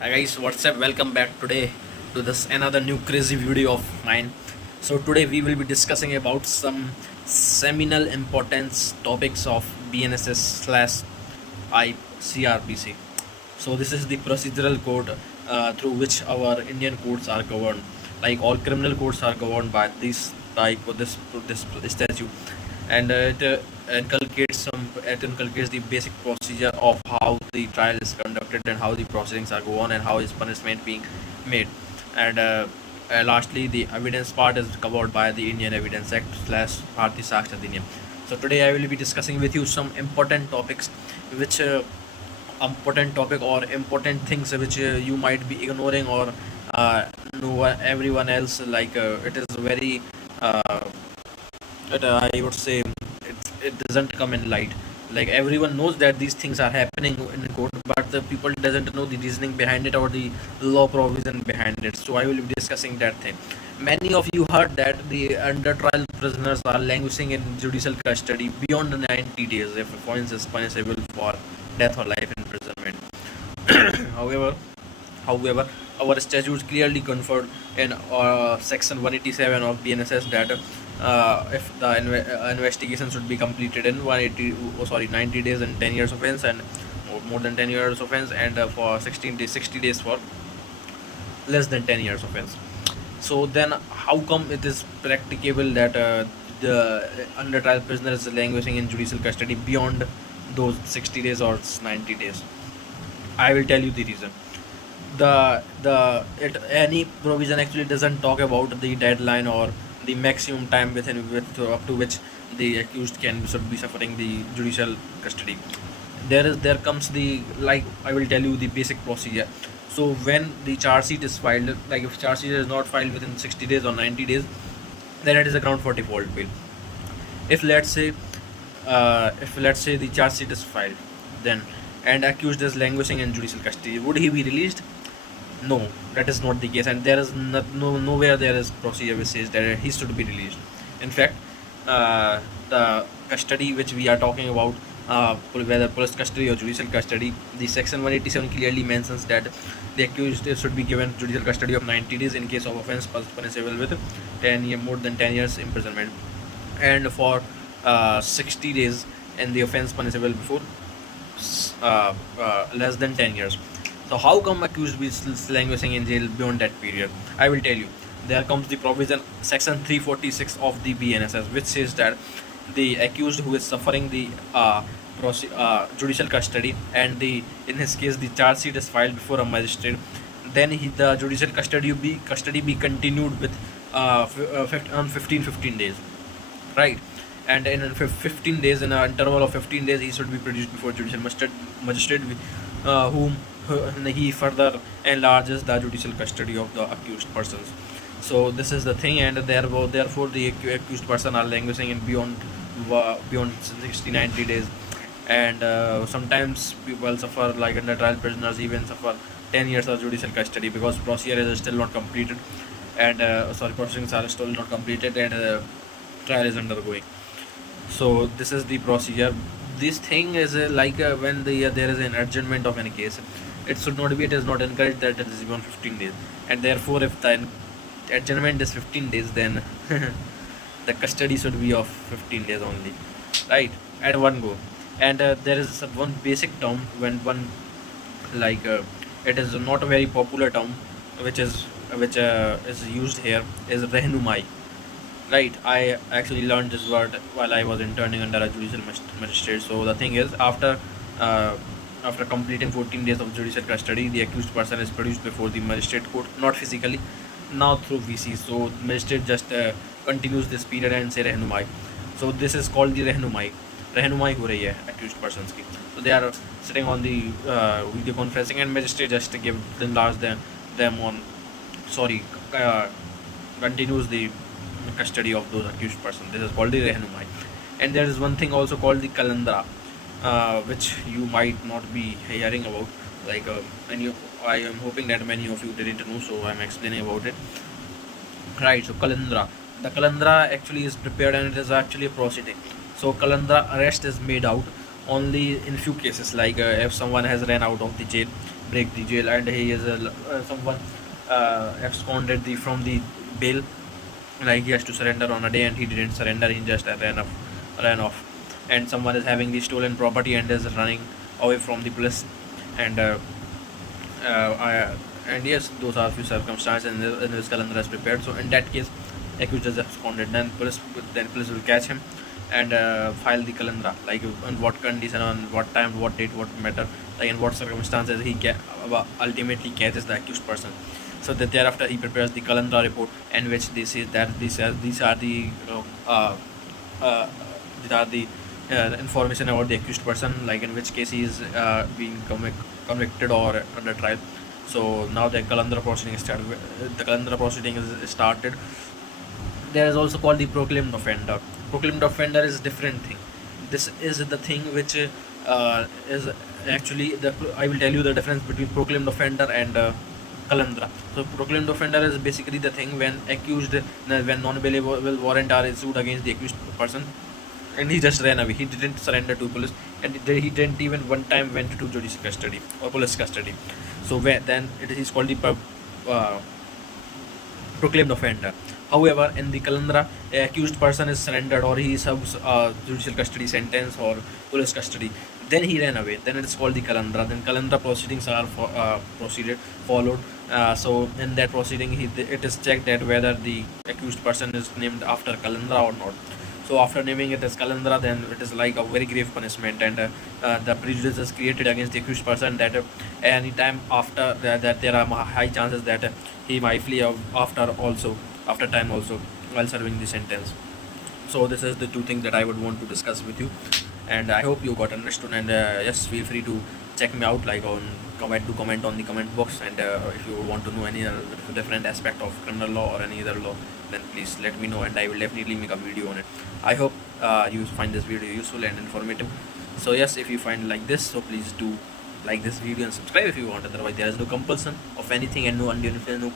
Hi guys, what's up? Welcome back today to this another new crazy video of mine. So today we will be discussing about some seminal importance topics of BNSS slash ICRPC. So this is the procedural code through which our Indian courts are governed. Like all criminal courts are governed by this type of this statute, and it inculcates the basic procedure of how the trial is conducted and how the proceedings are go on and how is punishment being made. And lastly, the evidence part is covered by the Indian Evidence Act slash Bharati Sakshya Adhiniyam. So today I will be discussing with you some important topics which important topic or important things which you might be ignoring or no everyone else it is very uh, I would say it doesn't come in light. Like everyone knows that these things are happening in court, but the people doesn't know the reasoning behind it or the law provision behind it. So I will be discussing that thing. Many of you heard that the under trial prisoners are languishing in judicial custody beyond 90 days if offense is punishable for death or life imprisonment. however However, our statutes clearly conferred in section 187 of BNSS that if the investigation should be completed in 90 days and 10 years offense and more than 10 years offense, and for 16 days 60 days for less than 10 years offense. So then how come it is practicable that the under trial prisoner is languishing in judicial custody beyond those 60 days or 90 days? I will tell you the reason. Any provision actually doesn't talk about the deadline or the maximum time within with up to which the accused should be suffering the judicial custody. There comes the, like I will tell you the basic procedure. So when the charge sheet is filed, like if charge sheet is not filed within 60 days or 90 days, then it is a ground for default bail. If let's say the charge sheet is filed, then and accused is languishing in judicial custody, would he be released? No, that is not the case, and there is nowhere there is procedure which says that he should be released. In fact, the custody which we are talking about, whether police custody or judicial custody, the section 187 clearly mentions that the accused should be given judicial custody of 90 days in case of offence punishable with more than 10 years imprisonment, and for 60 days in the offence punishable before less than 10 years. So how come accused be still languishing in jail beyond that period? I will tell you. There comes the provision section 346 of the BNSS, which says that the accused who is suffering the judicial custody, and in his case the charge sheet is filed before a magistrate, then the judicial custody be continued with on 15 days, right? And in 15 days, in an interval of 15 days, he should be produced before judicial magistrate, whom he further enlarges the judicial custody of the accused persons. So this is the thing, and therefore the accused person are languishing in beyond 60 90 days, and sometimes people suffer, like under trial prisoners even suffer 10 years of judicial custody because procedure is still not completed, and proceedings are still not completed, and trial is undergoing. So this is the procedure. This thing is when there is an adjournment of any case, it is not encouraged that it is beyond 15 days, and therefore if the adjournment is 15 days, then the custody should be of 15 days only, right, at one go. And there is one basic term when one, like it is not a very popular term which is used here, is rehnumai. Right, I actually learned this word while I was interning under a judicial magistrate. So the thing is, after completing 14 days of judicial custody, the accused person is produced before the magistrate court, not physically, now through VC. So magistrate just continues this period and say rehnumai. So this is called the rehnumai. Rehnumai हो रही है accused persons की. So they are sitting on the video conferencing, and magistrate just give enlarge them on, sorry, continues the custody of those accused persons. This is called the rehnumai. And there is one thing also called the kalandra, which you might not be hearing about. Like I am hoping that many of you didn't know, so I am explaining about it. Right. So kalandra, the kalandra actually is prepared, and it is actually a proceeding. So kalandra arrest is made out only in few cases, like if someone has ran out of the jail, break the jail, and he is someone absconded from the bail, like he has to surrender on a day, and he didn't surrender. He just ran off. And someone is having the stolen property and is running away from the police. And I, and yes, those are few circumstances in which Kalandra is prepared. So in that case, accused is absconded. Then police will catch him and file the Kalandra, like on what condition, on what time, what date, what matter, like in what circumstances he ultimately catches the accused person. So that thereafter he prepares the Kalandra report, in which they say that these are the uh, these are the information about the accused person, like in which case he is being convicted or under trial. So now the Kalandra proceeding is started. The Kalandra proceeding is started. There is also called the proclaimed offender. Proclaimed offender is different thing. This is the thing which is actually the. I will tell you the difference between proclaimed offender and Kalandra. So proclaimed offender is basically the thing when when non-bailable warrant are issued against the accused person, and he just ran away. He didn't surrender to police, and he didn't even one time went to judicial custody or police custody. So then it is called the uh, proclaimed offender. However, in the Kalandra, a accused person is surrendered or he serves judicial custody sentence or police custody. Then he ran away. Then it is called the Kalandra. Then Kalandra proceedings are followed. So in that proceeding, it is checked that whether the accused person is named after Kalandra or not. So after naming it as Kalandra, then it is like a very grave punishment, and the prejudice is created against the accused person that any time after that there are high chances that he might flee after time also while serving the sentence. So this is the two things that I would want to discuss with you, and I hope you got understood. And yes, feel free to check me out, like on comment on the comment box. And if you want to know any other different aspect of criminal law or any other law, then please let me know, and I will definitely make a video on it. I hope you find this video useful and informative. So yes, if you find like this, so please do like this video and subscribe if you want. Otherwise, there is no compulsion of anything and no undue influence, no